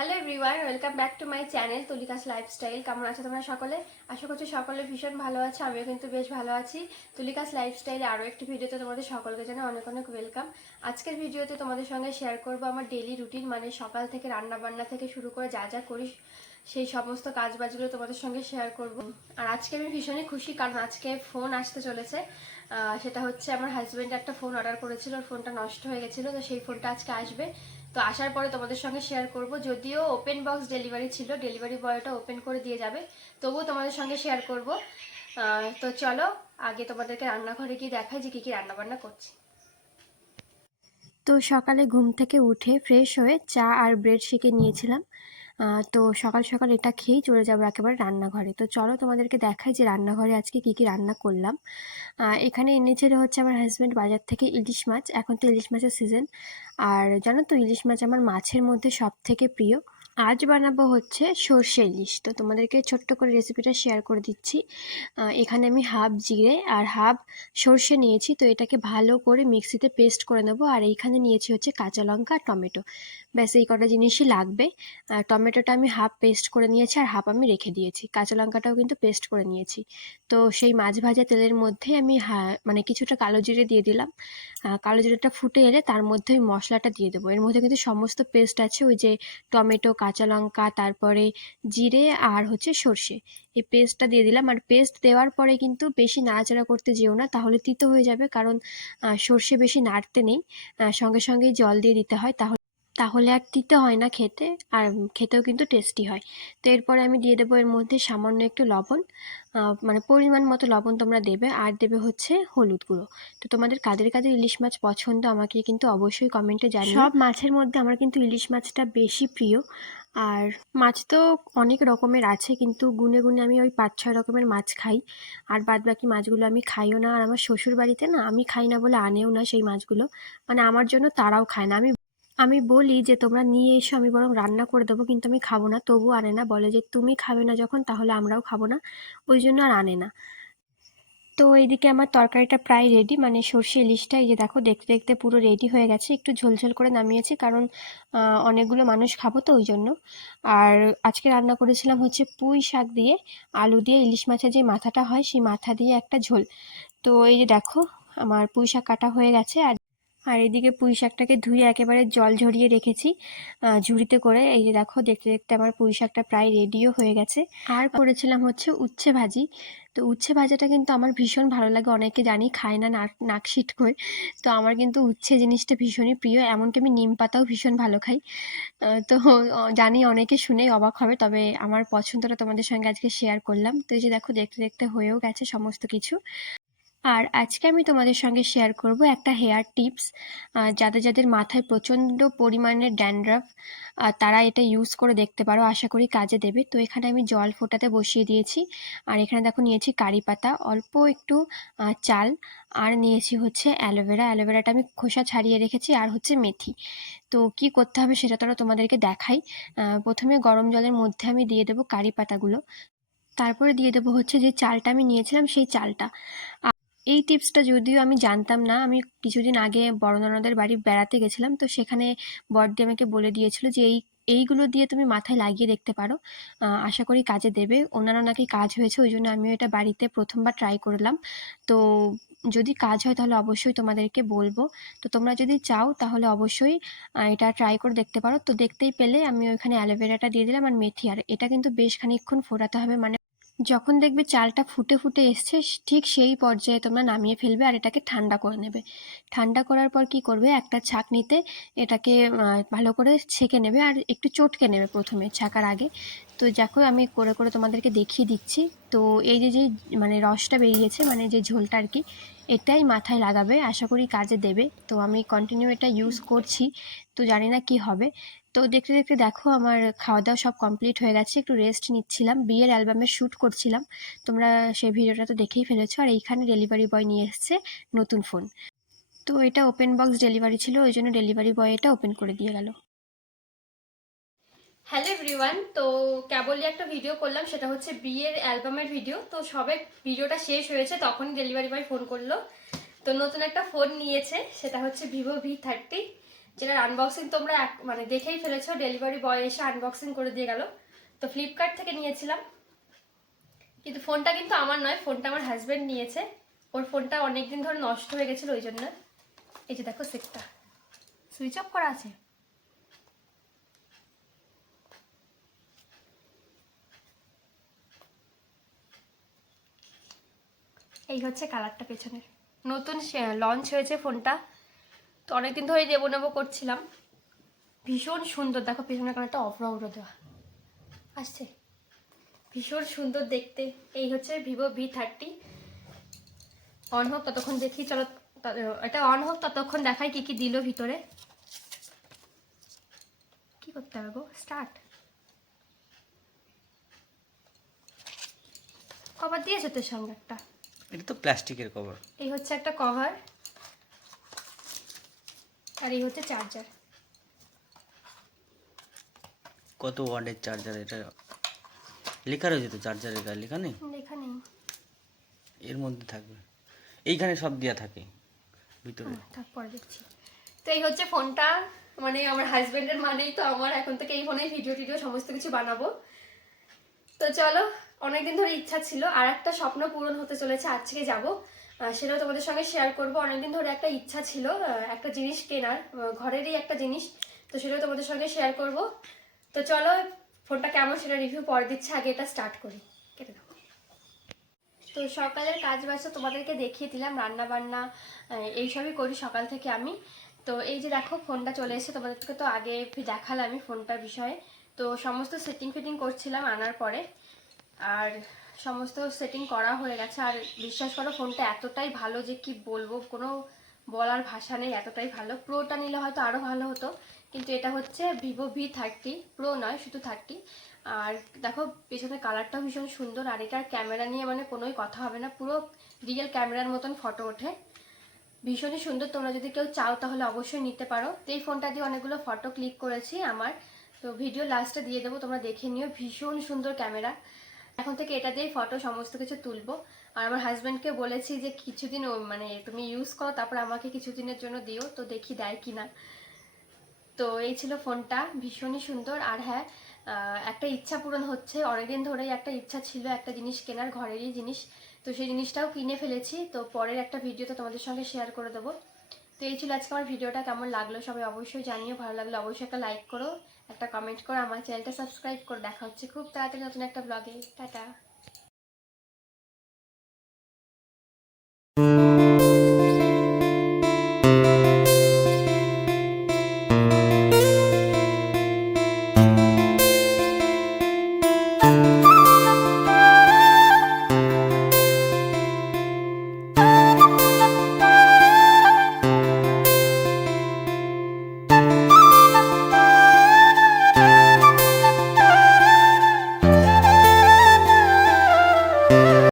Hello everyone welcome back to my channel Tulika's lifestyle কেমন আছো তোমরা সকলে? আশা করছি সকলে ভীষণ ভালো আছে, আমিও কিন্তু বেশ ভালো আছি। তুলিকাস লাইফস্টাইলে আরও একটি ভিডিওতে তোমাদের সকলকে জানাই অনেক অনেক ওয়েলকাম আজকের ভিডিওতে তোমাদের সঙ্গে শেয়ার করব আমার ডেলি রুটিন মানে সকাল থেকে রান্না বান্না থেকে শুরু করে যা যা করি, সেই সমস্ত কাজ বাজগুলো তোমাদের সঙ্গে শেয়ার করব। আর আজকে আমি ভীষণই খুশি, কারণ আজকে ফোন আসতে চলেছে। সেটা হচ্ছে আমার হাজব্যান্ড একটা ফোন অর্ডার করেছিল ফোনটা নষ্ট হয়ে গেছিল, তো সেই ফোনটা আজকে আসবে। তো আসার পরে তোমাদের সঙ্গে শেয়ার করব। যদিও ওপেন বক্স ডেলিভারি ছিল ডেলিভারি বয়টা ওপেন করে দিয়ে যাবে, তবুও তোমাদের সঙ্গে শেয়ার করব। তো চলো, আগে তোমাদেরকে রান্নাঘরে গিয়ে দেখাই যে কী কী রান্নাবান্না করছি। তো সকালে ঘুম থেকে উঠে ফ্রেশ হয়ে চা আর ব্রেড শেকে নিয়েছিলাম। তো সকাল সকাল এটা খেয়েই চলে যাব একেবারে রান্নাঘরে। তো চলো তোমাদেরকে দেখাই যে রান্নাঘরে আজকে কী কী রান্না করলাম। এখানে এনেছিল হচ্ছে আমার হাজব্যান্ড বাজার থেকে ইলিশ মাছ। এখন তো ইলিশ মাছের সিজন আর জানো তো ইলিশ মাছ আমার মাছের মধ্যে সব থেকে প্রিয়। আজ বানাবো হচ্ছে সর্ষে ইলিশ। তো তোমাদেরকে ছোট্ট করে রেসিপিটা শেয়ার করে দিচ্ছি। এখানে আমি হাফ জিরে আর হাফ সর্ষে নিয়েছি। তো এটাকে ভালো করে মিক্সিতে পেস্ট করে নেব। আর এইখানে নিয়েছি হচ্ছে কাঁচা লঙ্কা আর টমেটো। ব্যাস, এই কটা জিনিসই লাগবে। আর টমেটোটা আমি হাফ পেস্ট করে নিয়েছি আর হাফ আমি রেখে দিয়েছি। কাঁচা লঙ্কাটাও কিন্তু পেস্ট করে নিয়েছি। তো সেই মাছ ভাজা তেলের মধ্যেই আমি মানে কিছুটা কালো জিরে দিয়ে দিলাম। কালো জিরাটা ফুটে এলে তার মধ্যে ওই মশলাটা দিয়ে দেবো। এর মধ্যে কিন্তু সমস্ত পেস্ট আছে, ওই যে টমেটো, কাঁচা লঙ্কা, তারপরে জিরে আর হচ্ছে সর্ষে। এই পেস্টটা দিয়ে দিলাম। আর পেস্ট দেওয়ার পরে কিন্তু বেশি নাড়াচাড়া করতে যেও না, তাহলে তিতো হয়ে যাবে। কারণ সর্ষে বেশি নাড়তে নেই। সঙ্গে সঙ্গেই জল দিয়ে দিতে হয়, তাহলে তাহলে আর তিতে হয় না খেতে, আর খেতেও কিন্তু টেস্টি হয়। তো এরপরে আমি দিয়ে দেবো এর মধ্যে সামান্য একটু লবণ মানে পরিমাণ মতো লবণ তোমরা দেবে, আর দেবে হচ্ছে হলুদ গুঁড়ো। তো তোমাদের কাদের কাদের ইলিশ মাছ পছন্দ আমাকে কিন্তু অবশ্যই কমেন্টে জানিও। সব মাছের মধ্যে আমার কিন্তু ইলিশ মাছটা বেশি প্রিয়। আর মাছ তো অনেক রকমের আছে, কিন্তু গুনে গুনে আমি ওই পাঁচ ছয় রকমের মাছ খাই। আর বাদ বাকি মাছগুলো আমি খাইও না। আর আমার শ্বশুর বাড়িতে না আমি খাই না বলে আনেও না সেই মাছগুলো। মানে আমার জন্য তারাও খায় না। আমি আমি বলি যে, তোমরা নিয়ে এসো, আমি বরং রান্না করে দেবো, কিন্তু আমি খাব না। তবু আনে না, বলে যে, তুমি খাবে না যখন, তাহলে আমরাও খাব না। ওই জন্য আর আনে না। তো এইদিকে আমার তরকারিটা প্রায় রেডি মানে সর্ষে ইলিশটা, এই যে দেখো, দেখতে দেখতে পুরো রেডি হয়ে গেছে। একটু ঝোলঝোল করে নামিয়েছি, কারণ অনেকগুলো মানুষ খাব তো ওই জন্য। আর আজকে রান্না করেছিলাম হচ্ছে পুঁই শাক দিয়ে, আলু দিয়ে ইলিশ মাছের যে মাথাটা হয়, সেই মাথা দিয়ে একটা ঝোল। তো এই যে দেখো, আমার পুঁই শাক কাটা হয়ে গেছে, আর আর এদিকে পুঁই শাকটাকে ধুয়ে একেবারে জল ঝরিয়ে রেখেছি। ঝুড়িতে করে, এই যে দেখো, দেখতে দেখতে আমার পুঁই শাকটা প্রায় রেডিও হয়ে গেছে। আর করেছিলাম হচ্ছে উচ্ছে ভাজি। তো উচ্ছে ভাজাটা কিন্তু আমার ভীষণ ভালো লাগে, অনেকে জানি খায় না নাক নাক করে। তো আমার কিন্তু উচ্ছে জিনিসটা ভীষণই প্রিয়, এমনকি আমি নিম পাতাও ভীষণ ভালো খাই। তো জানি অনেকে শুনেই অবাক হবে, তবে আমার পছন্দটা তোমাদের সঙ্গে আজকে শেয়ার করলাম। তো এই যে দেখো, দেখতে দেখতে হয়েও গেছে সমস্ত কিছু। আর আজকে আমি তোমাদের সঙ্গে শেয়ার করব একটা হেয়ার টিপস যাদের যাদের মাথায় প্রচণ্ড পরিমাণে ড্যান্ড্রাফ তারা এটা ইউজ করে দেখতে পারো, আশা করি কাজে দেবে। তো এখানে আমি জল ফোটাতে বসিয়ে দিয়েছি। আর এখানে দেখো নিয়েছি কারি পাতা, অল্প একটু চাল, আর নিয়েছি হচ্ছে অ্যালোভেরা। অ্যালোভেরাটা আমি খোসা ছাড়িয়ে রেখেছি আর হচ্ছে মেথি। তো কি করতে হবে সেটা তো তোমাদেরকে দেখাই। প্রথমে গরম জলের মধ্যে আমি দিয়ে দেবো কারি পাতাগুলো। তারপরে দিয়ে দেবো হচ্ছে যে চালটা আমি নিয়েছিলাম সেই চালটা। এই টিপসটা যদিও আমি জানতাম না, আমি কিছুদিন আগে বড়ননদের বাড়ি বেড়াতে গেছিলাম, তো সেখানে বড়দি আমাকে বলে দিয়েছিল যে এই, এইগুলো দিয়ে তুমি মাথায় লাগিয়ে দেখতে পারো আশা করি কাজে দেবে। ওনারও নাকি কাজ হয়েছে, ওই জন্য আমিও এটা বাড়িতে প্রথমবার ট্রাই করলাম। তো যদি কাজ হয় তাহলে অবশ্যই তোমাদেরকে বলব। তো তোমরা যদি চাও তাহলে অবশ্যই এটা ট্রাই করে দেখতে পারো। তো দেখতেই পেলে আমি ওইখানে অ্যালোভেরাটা দিয়ে দিলাম আর মেথি, আর এটা কিন্তু বেশ খানিক্ষণ ফোটাতে হবে মানে যখন দেখবে চালটা ফুটে ফুটে এসছে, ঠিক সেই পর্যায়ে তোমরা নামিয়ে ফেলবে আর এটাকে ঠান্ডা করে নেবে। ঠান্ডা করার পর কি করবে? একটা ছাঁকনিতে এটাকে ভালো করে ছেঁকে নেবে আর একটু চটকে নেবে প্রথমে ছাকার আগে। তো দেখো আমি করে করে তোমাদেরকে দেখিয়ে দিচ্ছি। তো এই যে যে মানে রসটা বেরিয়েছে মানে যে ঝোলটা আর কি এটাই মাথায় লাগাবে, আশা করি কাজে দেবে। তো আমি কন্টিনিউ এটা ইউজ করছি, তো জানি না কি হবে। তো দেখতে দেখতে দেখো আমার খাওয়া দাওয়া সব কমপ্লিট হয়ে গেছে, একটু রেস্ট নিচ্ছিলাম। বিয়ের অ্যালবামে শ্যুট করছিলাম। তোমরা সেই ভিডিওটা তো দেখেই ফেলেছো। আর এইখানে ডেলিভারি বয় নিয়ে এসেছে নতুন ফোন তো এটা ওপেন বক্স ডেলিভারি ছিল, ওই জন্য ডেলিভারি বয় এটা ওপেন করে দিয়ে গেল। হ্যালো এভরিওয়ান তো কেবলই একটা ভিডিও করলাম, সেটা হচ্ছে বিয়ের অ্যালবামের ভিডিও তো সবে ভিডিওটা শেষ হয়েছে তখনই ডেলিভারি বয় ফোন করল। তো নতুন একটা ফোন নিয়েছে, সেটা হচ্ছে ভিভো ভি থার্টি যেটার আনবক্সিং তোমরা এক- মানে দেখেই ফেলেছো ডেলিভারি বয় এসে আনবক্সিং করে দিয়ে গেল। তো ফ্লিপকার্ট থেকে নিয়েছিলাম। কিন্তু ফোনটা কিন্তু আমার নয় ফোনটা আমার হাজব্যান্ড নিয়েছে। ওর ফোনটা অনেকদিন ধরে নষ্ট হয়ে গেছিল, ওই জন্য। এই যে দেখো সেটটা সুইচ অফ করা আছে? এই হচ্ছে কালারটা পেছনের। নতুন লঞ্চ হয়েছে ফোনটা। তো অনেকদিন ধরেই দেবো নেব করছিলাম। ভীষণ সুন্দর, দেখো পেছনের কালারটা অফরা দেওয়া। আসছে। ভীষণ সুন্দর দেখতে। এই হচ্ছে ভিভো ভি থার্টি। অন হোক, ততক্ষণ দেখি, চলো এটা অন হোক, ততক্ষণ দেখাই কি কি দিল ভিতরে। কি করতে হবে গো? স্টার্ট কভার দিয়েছে তোর সঙ্গে একটা? এটা তো প্লাস্টিকের কভার এই হচ্ছে একটা কভার আর এই হচ্ছে চার্জার কত ওয়ার্ডের চার্জার এটা? লেখা রয়েছে তো চার্জারের গায়ে? লেখা নেই? লেখা নেই। এর মধ্যে থাকবে। এইখানে সব দেওয়া থাকে। ভিতরে। তারপরে দেখছি। তো এই হচ্ছে ফোনটা। মানে আমার হাজবেন্ডের মানেই তো আমার। এখন থেকে এই ফোনে ভিডিও টিডিও সমস্ত কিছু বানাবো। তো চলো, অনেকদিন ধরে ইচ্ছা ছিল আর একটা স্বপ্ন পূরণ হতে চলেছে আজকে যাব। সেটাও তোমাদের সঙ্গে শেয়ার করব। অনেকদিন ধরে একটা ইচ্ছা ছিল একটা জিনিস কেনার ঘরেরই একটা জিনিস, তো সেটাও তোমাদের সঙ্গে শেয়ার করব। তো চলো, ফোনটা কেমন সেটা রিভিউ পরে দিচ্ছে, আগে এটা স্টার্ট করি। কেটে দাও। তো সকালের কাজ বাজটা তোমাদেরকে দেখিয়ে দিলাম, রান্না বান্না এইসবই করি সকাল থেকে আমি। তো এই যে দেখো, ফোনটা চলে এসেছে, তোমাদেরকে তো আগে দেখালাম আমি ফোনটার বিষয়ে। তো সমস্ত সেটিং ফিটিং করছিলাম আনার পরে। আর সমস্ত সেটিং করা হয়ে গেছে। আর বিশ্বাস করো, ফোনটা এতটাই ভালো যে কি বলব, কোনো বলার ভাষা নেই, এতটাই ভালো। প্রোটা নিলে হয়তো আরও ভালো হতো। কিন্তু এটা হচ্ছে ভিভো ভি থার্টি প্রো নয়, শুধু থার্টি আর দেখো, পেছনে কালারটাও ভীষণ সুন্দর। আর এটার ক্যামেরা নিয়ে মানে কোনোই কথা হবে না। পুরো রিয়েল ক্যামেরার মতন ফটো ওঠে। ভীষণই সুন্দর। তোমরা যদি কেউ চাও, তাহলে অবশ্যই নিতে পারো। এই ফোনটা দিয়ে অনেকগুলো ফটো ক্লিক করেছি আমার। তো ভিডিও লাস্টে দিয়ে দেবো, তোমরা দেখে নিও। ভীষণ সুন্দর ক্যামেরা এখন থেকে এটা দিয়েই ফটো সমস্ত কিছু তুলবো। আর আমার হাজব্যান্ডকে বলেছি যে, কিছুদিন মানে তুমি ইউজ করো, তারপর আমাকে কিছুদিনের জন্য দিও, তো দেখি দেয় কি না তো এই ছিল ফোনটা, ভীষণই সুন্দর। আর হ্যাঁ একটা ইচ্ছা পূরণ হচ্ছে। অনেকদিন ধরেই একটা ইচ্ছা ছিল একটা জিনিস কেনার, ঘরেরই জিনিস। তো সেই জিনিসটাও কিনে ফেলেছি। তো পরের একটা ভিডিওতে তোমাদের সঙ্গে শেয়ার করে দেবো। তো এই ছিল আজকে আমার ভিডিওটা কেমন লাগল সবাই অবশ্যই জানিও। ভালো লাগল অবশ্যই একটা লাইক করো। একটা কমেন্ট করে আমার চ্যানেলটা সাবস্ক্রাইব করে দেখা হচ্ছে। খুব তাড়াতাড়ি নতুন একটা ব্লগে টাটা।